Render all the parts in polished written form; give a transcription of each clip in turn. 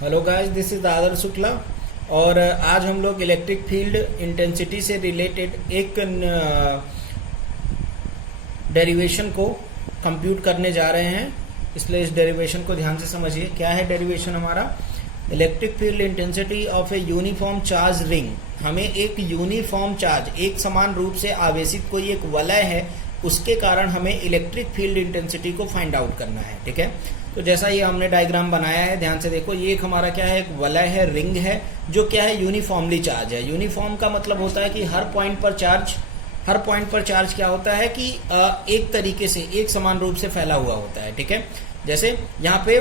Hello guys, this is आदर्श शुक्ला और आज हम लोग इलेक्ट्रिक फील्ड इंटेंसिटी से रिलेटेड एक डेरिवेशन को कंप्यूट करने जा रहे हैं। इसलिए इस डेरिवेशन को ध्यान से समझिए। क्या है डेरिवेशन हमारा? Electric field intensity of a uniform charge ring. हमें एक यूनिफॉर्म चार्ज, एक समान रूप से आवेशित कोई एक वलय है, उसके कारण हमें इलेक्ट्रिक फील्ड इंटेंसिटी को फाइंड आउट करना है। ठीक है, तो जैसा ये हमने डायग्राम बनाया है, ध्यान से देखो। ये एक हमारा क्या है, एक वलय है, रिंग है, जो क्या है, यूनिफॉर्मली चार्ज है। यूनिफॉर्म का मतलब होता है कि हर पॉइंट पर चार्ज क्या होता है कि एक तरीके से, एक समान रूप से फैला हुआ होता है। ठीक है, जैसे यहाँ पे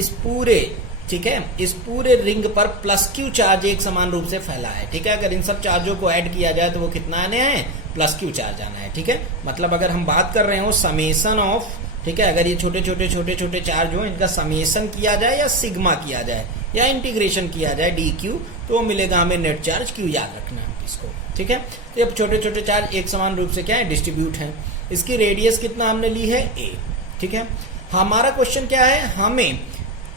इस पूरे, ठीक है, इस पूरे रिंग पर प्लस क्यू चार्ज एक समान रूप से फैला है। ठीक है, अगर इन सब चार्जों को ऐड किया जाए तो वो कितना आने हैं, प्लस क्यू चार्ज आना है। ठीक है, मतलब अगर हम बात कर रहे हो समेशन ऑफ, ठीक है, अगर ये छोटे छोटे चार्ज हो, इनका समेशन किया जाए या सिग्मा किया जाए या इंटीग्रेशन किया जाए डी क्यू, तो वो मिलेगा हमें नेट चार्ज क्यू। याद रखना है इसको। ठीक है, तो अब छोटे चार्ज एक समान रूप से क्या है, डिस्ट्रीब्यूट है। इसकी रेडियस कितना हमने ली है, ए। ठीक है, हमारा क्वेश्चन क्या है, हमें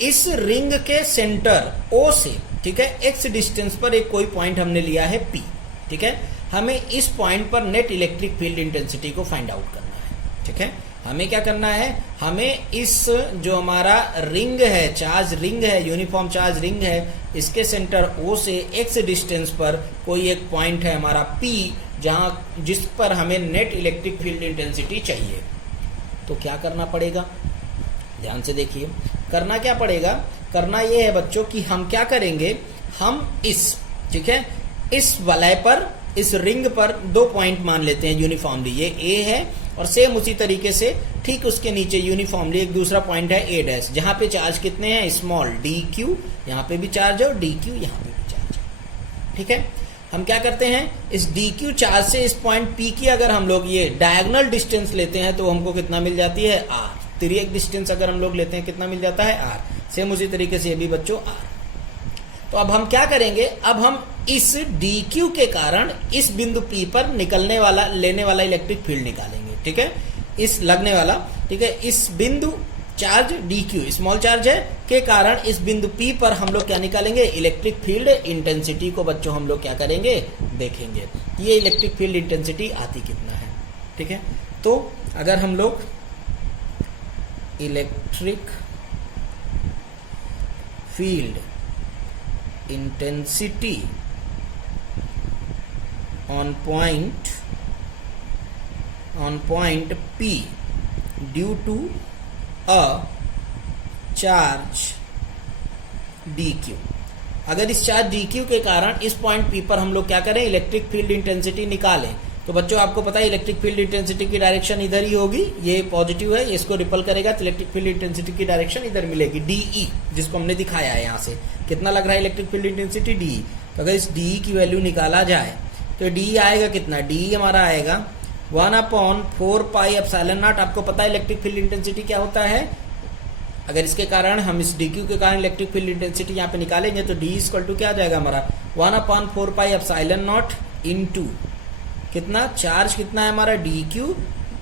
इस रिंग के सेंटर ओ से, ठीक है, एक्स डिस्टेंस पर एक कोई पॉइंट हमने लिया है पी। ठीक है, हमें इस पॉइंट पर नेट इलेक्ट्रिक फील्ड इंटेंसिटी को फाइंड आउट करना है। ठीक है, हमें क्या करना है, हमें इस जो हमारा रिंग है, चार्ज रिंग है, यूनिफॉर्म चार्ज रिंग है, इसके सेंटर ओ से एक्स डिस्टेंस पर कोई एक पॉइंट है हमारा पी, जहां जिस पर हमें नेट इलेक्ट्रिक फील्ड इंटेंसिटी चाहिए। तो क्या करना पड़ेगा, ध्यान से देखिए। करना क्या पड़ेगा, करना ये है बच्चों कि हम क्या करेंगे, हम इस, ठीक है, इस वलय पर, इस रिंग पर दो पॉइंट मान लेते हैं यूनिफॉर्मली। ये ए है और सेम उसी तरीके से ठीक उसके नीचे यूनिफॉर्मली एक दूसरा पॉइंट है ए डैश, जहां पे चार्ज कितने हैं, स्मॉल डी क्यू, यहाँ पे भी चार्ज है और डी क्यू यहाँ पे भी चार्ज है। ठीक है, हम क्या करते हैं, इस डी क्यू चार्ज से इस पॉइंट पी की अगर हम लोग ये डायगोनल डिस्टेंस लेते हैं तो हमको कितना मिल जाती है, आर। तिर्यक डिस्टेंस अगर हम लोग लेते हैं कितना मिल जाता है, आर। सेम उसी तरीके से ये भी बच्चों आर। तो अब हम क्या करेंगे, अब हम इस डी क्यू के कारण इस बिंदु पी पर निकलने वाला, लेने वाला इलेक्ट्रिक फील्ड निकालेंगे। ठीक है, इस लगने वाला, ठीक है, इस बिंदु charge D Q small charge है के कारण इस बिंदु पी पर हम लोग क्या निकालेंगे, इलेक्ट्रिक फील्ड इंटेंसिटी को बच्चों हम लोग क्या करेंगे, देखेंगे ये इलेक्ट्रिक फील्ड इंटेंसिटी आती कितना है। ठीक है, तो अगर हम लोग electric field intensity on point P due to a charge dq, अगर इस चार्ज dq के कारण इस पॉइंट P पर हम लोग क्या करें, इलेक्ट्रिक फील्ड इंटेंसिटी निकालें, तो बच्चों आपको पता है इलेक्ट्रिक फील्ड इंटेंसिटी की डायरेक्शन इधर ही होगी। ये पॉजिटिव है, इसको रिपल करेगा तो इलेक्ट्रिक फील्ड इंटेंसिटी की डायरेक्शन इधर मिलेगी, डीई, जिसको हमने दिखाया है। यहाँ से कितना लग रहा है इलेक्ट्रिक फील्ड इंटेंसिटी, डीई। तो अगर इस डीई की वैल्यू निकाला जाए तो डी आएगा कितना, डी हमारा आएगा 1/4 पाई एप्सिलॉन नॉट। आपको पता है इलेक्ट्रिक फील्ड इंटेंसिटी क्या होता है, अगर इसके कारण हम इस डी क्यू के कारण इलेक्ट्रिक फील्ड इंटेंसिटी यहाँ पे निकालेंगे तो डी इक्वल टू क्या आ जाएगा हमारा, 1/4 पाई एप्सिलॉन नॉट इनटू कितना, चार्ज कितना है हमारा डी क्यू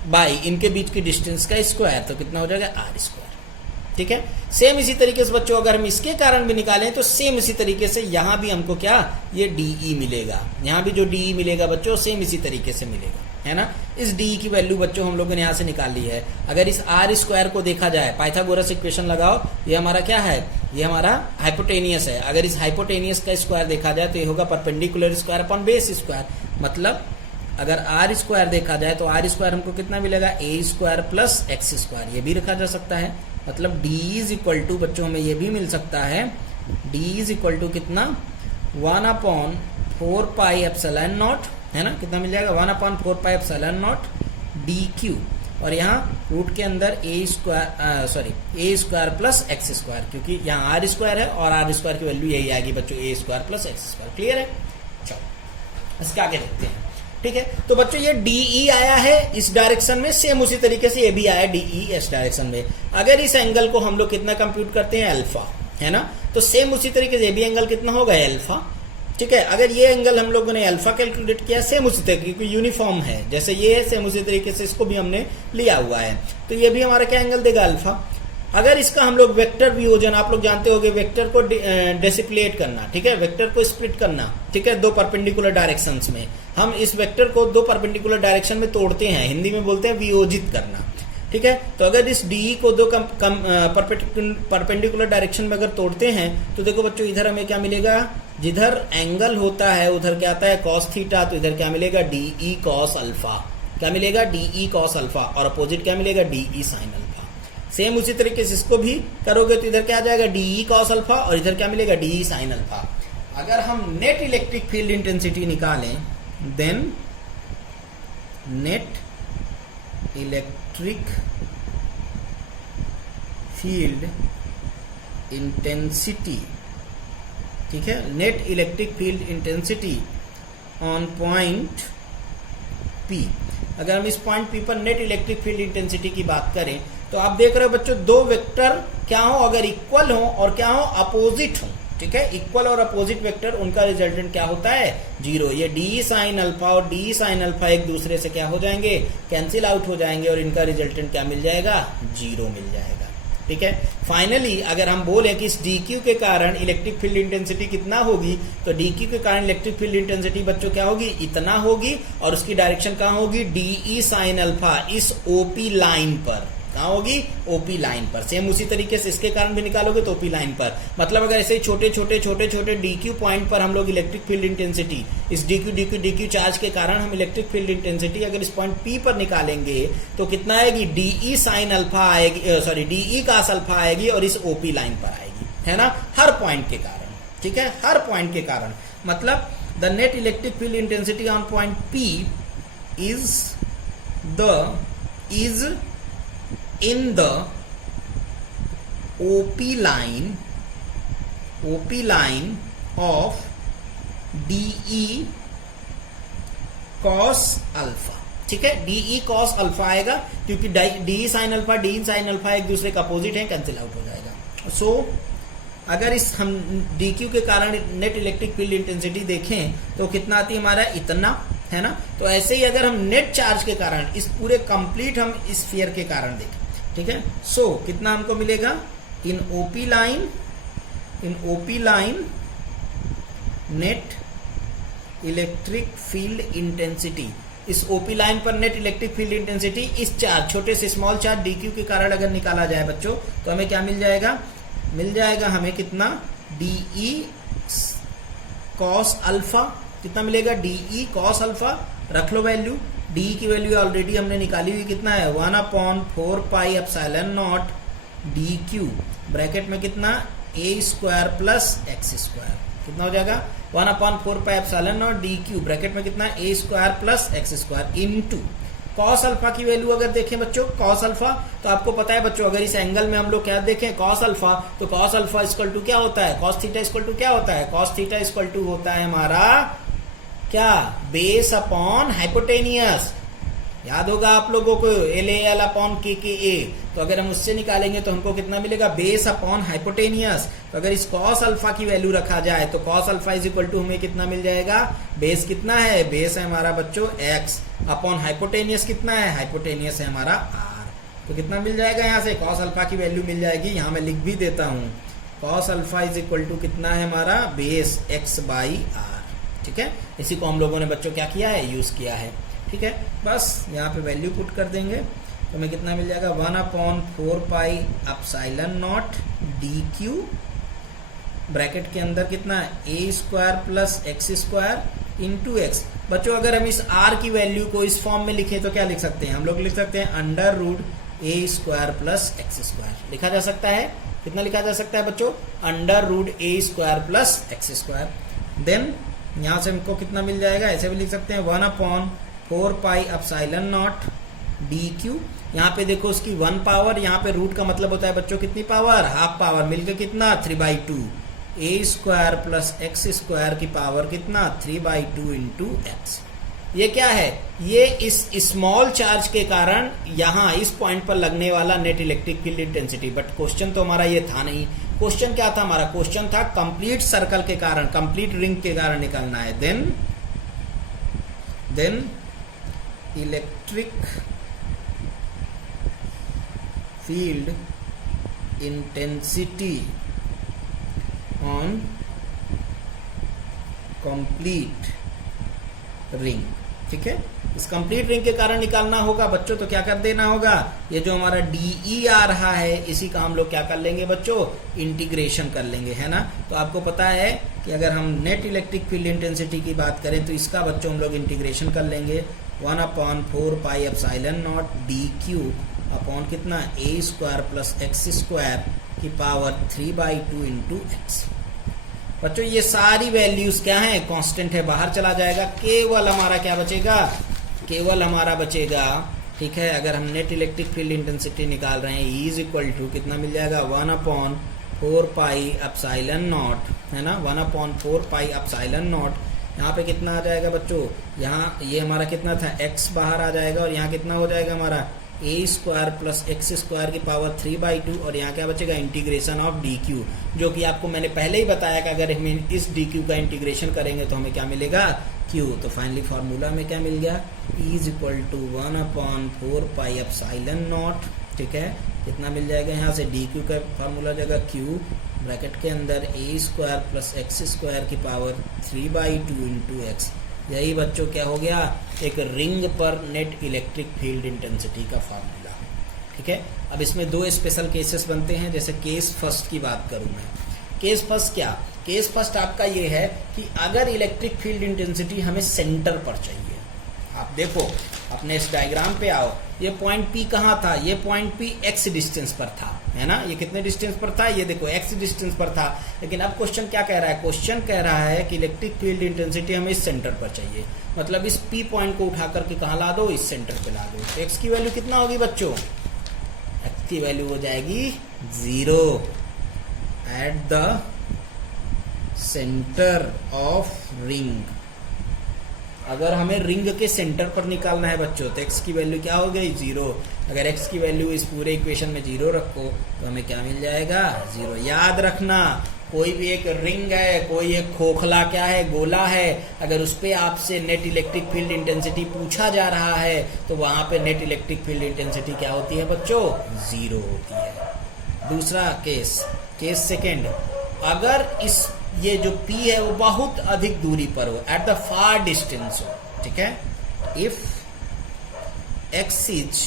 बाई इनके बीच की डिस्टेंस का स्क्वायर, तो कितना हो जाएगा, आर स्क्वायर। ठीक है, सेम इसी तरीके से बच्चों अगर हम इसके कारण भी निकालें तो सेम इसी तरीके से यहां भी हमको क्या, ये डीई मिलेगा। यहां भी जो डीई मिलेगा बच्चों सेम इसी तरीके से मिलेगा, है ना। इस डीई की वैल्यू बच्चों हम लोगों ने यहां से निकाल ली है। अगर इस आर स्क्वायर को देखा जाए, पाइथागोरस इक्वेशन लगाओ, ये हमारा क्या है, ये हमारा हाइपोटेनियस है। अगर इस हाइपोटेनियस का स्क्वायर देखा जाए तो ये होगा perpendicular square upon base square. मतलब अगर आर स्क्वायर देखा जाए तो आर स्क्वायर हमको कितना मिलेगा, ए स्क्वायर प्लस एक्स स्क्वायर, ये भी रखा जा सकता है। मतलब डी इज इक्वल टू बच्चों हमें ये भी मिल सकता है, डी इज इक्वल टू कितना, 1/4 पाई एप्सिलॉन नॉट, है ना, कितना मिल जाएगा, 1/4 pi epsilon not d Q, और यहाँ रूट के अंदर ए स्क्वायर प्लस एक्स स्क्वायर, क्योंकि यहाँ आर स्क्वायर है और आर स्क्वायर की वैल्यू यही आएगी बच्चों, a square plus x square. Clear है, चलो इसके आगे देखते हैं। ठीक है, तो बच्चों ये डीई आया है इस डायरेक्शन में, सेम उसी तरीके से ये भी आया डीई इस डायरेक्शन में। अगर इस एंगल को हम लोग कितना कंप्यूट करते हैं, अल्फा, है ना, तो सेम उसी तरीके से ये भी एंगल कितना होगा, अल्फा। ठीक है, अगर ये एंगल हम लोगों ने अल्फा कैलकुलेट किया, सेम उसी तरीके की यूनिफॉर्म है, जैसे ये है सेम उसी तरीके से इसको भी हमने लिया हुआ है, तो ये भी हमारा क्या एंगल देगा, अल्फा। अगर इसका हम लोग वेक्टर वियोजन, आप लोग जानते होंगे वेक्टर को डेसिप्लेट करना, ठीक है, वेक्टर को स्प्लिट करना, ठीक है, दो परपेंडिकुलर डायरेक्शंस में, हम इस वेक्टर को दो परपेंडिकुलर डायरेक्शन में तोड़ते हैं, हिंदी में बोलते हैं वियोजित करना, ठीक है। तो अगर इस डी को दो परपेंडिकुलर डायरेक्शन में अगर तोड़ते हैं तो देखो बच्चों इधर हमें क्या मिलेगा, जिधर एंगल होता है उधर क्या आता है कॉस थीटा, तो इधर क्या मिलेगा डीई कॉस अल्फा, क्या मिलेगा डीई कॉस अल्फा, और अपोजिट क्या मिलेगा डीई साइन अल्फा। सेम उसी तरीके से इसको भी करोगे तो इधर क्या आ जाएगा डीई कॉस अल्फा और इधर क्या मिलेगा डीई साइन अल्फा। अगर हम नेट इलेक्ट्रिक फील्ड इंटेंसिटी निकालें then net electric field intensity, ठीक है, net electric field intensity on point P. अगर हम इस पॉइंट पी पर नेट इलेक्ट्रिक फील्ड इंटेंसिटी की बात करें तो आप देख रहे हो बच्चों दो वेक्टर क्या हो, अगर इक्वल हो और क्या हो अपोजिट हो, ठीक है, इक्वल और अपोजिट वेक्टर उनका रिजल्टेंट क्या होता है जीरो। ये डी साइन अल्फा और डी साइन अल्फा एक दूसरे से क्या हो जाएंगे कैंसिल आउट हो जाएंगे और इनका रिजल्टेंट क्या मिल जाएगा जीरो मिल जाएगा, ठीक है। फाइनली अगर हम बोले कि इस डी क्यू के कारण इलेक्ट्रिक फील्ड इंटेंसिटी कितना होगी तो डी क्यू के कारण इलेक्ट्रिक फील्ड इंटेंसिटी बच्चों क्या होगी इतना होगी और उसकी डायरेक्शन कहाँ होगी डीई साइन अल्फा इस ओपी लाइन पर, कहाँ होगी ओपी लाइन पर। सेम उसी तरीके से इसके कारण भी निकालोगे तो ओपी लाइन पर, मतलब अगर ऐसे छोटे छोटे डीक्यू पॉइंट पर हम लोग इलेक्ट्रिक फील्ड इंटेंसिटी इस डीक्यू चार्ज के कारण हम इलेक्ट्रिक फील्ड इंटेंसिटी अगर इस पॉइंट पी पर निकालेंगे तो कितना आएगी डीई साइन अल्फा आएगी, सॉरी डीई कास अल्फा आएगी और इस ओपी लाइन पर आएगी, है ना, हर पॉइंट के कारण, ठीक है, हर पॉइंट के कारण। मतलब the net electric field intensity on point P is in the OP line of DE cos alpha, ठीक है, DE cos अल्फा आएगा क्योंकि DE sin alpha DE sin alpha एक दूसरे का अपोजिट है, कैंसिल आउट हो जाएगा। सो अगर इस हम DQ के कारण नेट इलेक्ट्रिक फील्ड इंटेंसिटी देखें तो कितना आती है हमारा इतना, है ना। तो ऐसे ही अगर हम नेट चार्ज के कारण इस पूरे कंप्लीट हम इस स्फीयर के कारण देखें, ठीक है, सो कितना हमको मिलेगा in OP line net electric field intensity, इस ओपी लाइन पर नेट इलेक्ट्रिक फील्ड इंटेंसिटी इस चार्ज छोटे से स्मॉल चार्ज डीक्यू के कारण अगर निकाला जाए बच्चों तो हमें क्या मिल जाएगा हमें कितना डीई कॉस अल्फा, कितना मिलेगा डीई कॉस अल्फा, रख लो वैल्यू, डी की वैल्यू ऑलरेडी हमने निकाली हुई कितना है 1/4 pi epsilon not d q, bracket में कितना a square plus x square, कितना हो जाएगा 1/4 pi epsilon not d q, bracket में कितना a square plus x square into cos alpha की वैल्यू अगर देखें बच्चों कॉस अल्फा, तो आपको पता है बच्चों अगर इस एंगल में हम लोग क्या देखें कॉस अल्फा, तो कॉस अल्फा इक्वल टू क्या होता है कॉस थीटा इक्वल टू क्या होता है कॉस थीटा इक्वल टू होता है हमारा क्या बेस अपॉन हाइपोटेनियस, याद होगा आप लोगों को एल अपॉन के ए, तो अगर हम उससे निकालेंगे तो हमको कितना मिलेगा बेस अपॉन हाइपोटेनियस। तो अगर इस कॉस अल्फा की वैल्यू रखा जाए तो cos alpha is equal to हमें कितना मिल जाएगा, बेस कितना है, बेस है हमारा बच्चों एक्स अपॉन हाइपोटेनियस कितना है, हाइपोटेनियस है हमारा आर, तो कितना मिल जाएगा यहाँ से कॉस अल्फा की वैल्यू मिल जाएगी, यहाँ मैं लिख भी देता हूँ cos alpha is equal to कितना है हमारा बेस एक्स बाई आर, ठीक है। इसी को हम लोगों ने बच्चों क्या किया है यूज किया है, ठीक है। बस यहाँ पे वैल्यू पुट कर देंगे तो हमें कितना मिल जाएगा 1/4 pi epsilon not d q, bracket के अंदर कितना a square plus x square into x. बच्चों अगर हम इस आर की वैल्यू को इस फॉर्म में लिखें तो क्या लिख सकते हैं, हम लोग लिख सकते हैं under root a square plus x square लिखा जा सकता है, कितना लिखा जा सकता है बच्चों under root a square plus x square. Then यहां से हमको कितना मिल जाएगा, ऐसे भी लिख सकते हैं 1/4 pi epsilon not d Q, यहाँ पे देखो उसकी 1 पावर, यहाँ पे रूट का मतलब होता है बच्चों कितनी पावर, हाफ पावर, मिलकर कितना 3/2 ए स्क्वायर प्लस एक्स स्क्वायर की पावर कितना 3/2 इंटू एक्स। ये क्या है, ये इस स्मॉल चार्ज के कारण यहाँ इस पॉइंट पर लगने वाला net electric field intensity. But question तो हमारा ये था नहीं, क्वेश्चन क्या था हमारा, क्वेश्चन था कंप्लीट सर्कल के कारण, कंप्लीट रिंग के कारण निकलना है। Then electric field intensity on complete ring. ठीक है, इस कंप्लीट रिंग के कारण निकालना होगा बच्चों, तो क्या कर देना होगा, ये जो हमारा डीई आ रहा है इसी का हम लोग क्या कर लेंगे बच्चों, इंटीग्रेशन कर लेंगे, है ना। तो आपको पता है कि अगर हम नेट इलेक्ट्रिक फील्ड इंटेंसिटी की बात करें तो इसका बच्चों हम लोग इंटीग्रेशन कर लेंगे 1/4 pi epsilon not D cube upon कितना a square plus x square की पावर 3/2 इंटू एक्स। बच्चों ये सारी वैल्यूज क्या है, कांस्टेंट है, बाहर चला जाएगा, केवल हमारा क्या बचेगा, केवल हमारा बचेगा, ठीक है, अगर हम नेट इलेक्ट्रिक फील्ड इंटेंसिटी निकाल रहे हैं E इज इक्वल टू कितना मिल जाएगा 1/4 पाई एप्सिलॉन नॉट, है ना, 1/4 पाई एप्सिलॉन नॉट। यहाँ पे कितना आ जाएगा बच्चों, यहाँ ये हमारा कितना था x बाहर आ जाएगा और यहाँ कितना हो जाएगा हमारा a square plus x square की पावर 3/2 और यहाँ क्या बचेगा इंटीग्रेशन ऑफ डी क्यू, जो कि आपको मैंने पहले ही बताया कि अगर हम इस डी क्यू का इंटीग्रेशन करेंगे तो हमें क्या मिलेगा q। तो फाइनली फार्मूला में क्या मिल गया, E is equal to 1/4 pi epsilon naught, ठीक है, कितना मिल जाएगा यहाँ से डी क्यू का फार्मूला जाएगा q ब्रैकेट के अंदर a square plus x square की पावर 3/2 इंटू एक्स। यही बच्चों क्या हो गया, एक रिंग पर नेट इलेक्ट्रिक फील्ड इंटेंसिटी का फार्मूला। ठीक है, अब इसमें दो स्पेशल केसेस बनते हैं, जैसे केस फर्स्ट की बात करूं मैं। केस फर्स्ट क्या, केस फर्स्ट आपका ये है कि अगर इलेक्ट्रिक फील्ड इंटेंसिटी हमें सेंटर पर चाहिए, आप देखो अपने इस डायग्राम पे आओ, ये पॉइंट P कहाँ था, ये पॉइंट P x डिस्टेंस पर था, है ना, ये कितने डिस्टेंस पर था, ये देखो x डिस्टेंस पर था। लेकिन अब क्वेश्चन क्या कह रहा है, क्वेश्चन कह रहा है कि इलेक्ट्रिक फील्ड इंटेंसिटी हमें इस सेंटर पर चाहिए, मतलब इस P पॉइंट को उठा करके कहाँ ला दो, इस सेंटर पे ला दो। तो x की वैल्यू कितना होगी बच्चों, x की वैल्यू हो जाएगी 0 at the centre of ring. अगर हमें रिंग के सेंटर पर निकालना है बच्चों तो x की वैल्यू क्या हो गई 0। अगर x की वैल्यू इस पूरे इक्वेशन में 0 रखो तो हमें क्या मिल जाएगा 0। याद रखना कोई भी एक रिंग है, कोई एक खोखला क्या है, गोला है, अगर उस पर आपसे नेट इलेक्ट्रिक फील्ड इंटेंसिटी पूछा जा रहा है तो वहां पे नेट इलेक्ट्रिक फील्ड इंटेंसिटी क्या होती है बच्चों, 0 होती है। दूसरा केस, केस सेकेंड, अगर इस ये जो P है वो बहुत अधिक दूरी पर हो, एट द फार डिस्टेंस हो, ठीक है, if x is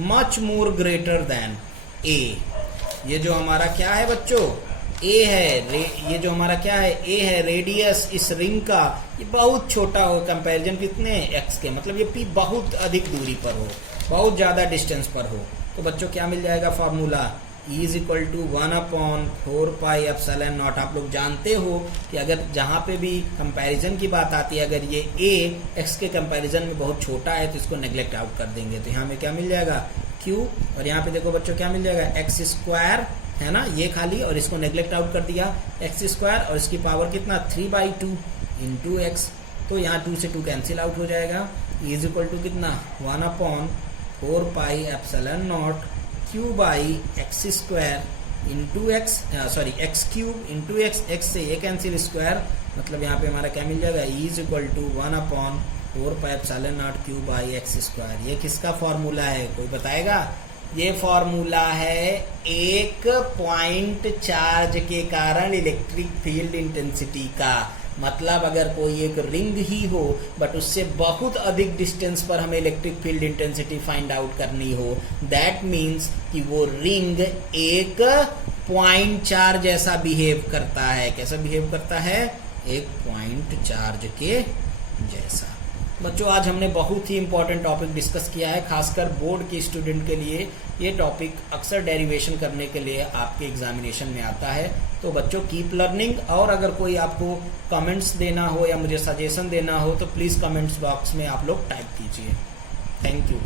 much more greater than a, ये जो हमारा क्या है बच्चों a है, ये जो हमारा क्या है a है, रेडियस इस रिंग का ये बहुत छोटा हो कंपैरिजन कितने x के, मतलब ये P बहुत अधिक दूरी पर हो, बहुत ज्यादा डिस्टेंस पर हो, तो बच्चों क्या मिल जाएगा formula E is equal to 1/4 pi epsilon naught. आप लोग जानते हो कि अगर जहाँ पे भी कंपैरिजन की बात आती है, अगर ये a x के कंपैरिजन में बहुत छोटा है तो इसको नेग्लेक्ट आउट कर देंगे, तो यहाँ में क्या मिल जाएगा q, और यहाँ पे देखो बच्चों क्या मिल जाएगा एक्स स्क्वायर, है ना, ये खाली, और इसको नेग्लेक्ट आउट कर दिया एक्स स्क्वायर और इसकी पावर कितना 3/2 इंटू एक्स, तो यहाँ 2 से 2 कैंसिल आउट हो जाएगा। E इज इक्वल टू कितना 1/4 pi epsilon naught q by x square into x, sorry x cube into x, x से ये कैंसिल स्क्वायर, मतलब यहाँ पे हमारा क्या मिल जाएगा E is equal to 1/4 pi epsilon naught q by x square. ये किसका फॉर्मूला है, कोई बताएगा? ये फॉर्मूला है एक पॉइंट चार्ज के कारण इलेक्ट्रिक फील्ड इंटेंसिटी का। मतलब अगर कोई एक रिंग ही हो बट उससे बहुत अधिक डिस्टेंस पर हमें electric field intensity find out करनी हो, दैट मीन्स कि वो रिंग एक पॉइंट चार्ज जैसा बिहेव करता है। कैसा बिहेव करता है? एक पॉइंट चार्ज के जैसा। बच्चों आज हमने बहुत ही इंपॉर्टेंट टॉपिक डिस्कस किया है, खासकर बोर्ड के स्टूडेंट के लिए ये टॉपिक अक्सर डेरिवेशन करने के लिए आपके एग्जामिनेशन में आता है। तो बच्चों कीप लर्निंग, और अगर कोई आपको कमेंट्स देना हो या मुझे सजेशन देना हो तो प्लीज़ कमेंट्स बॉक्स में आप लोग टाइप कीजिए। Thank you.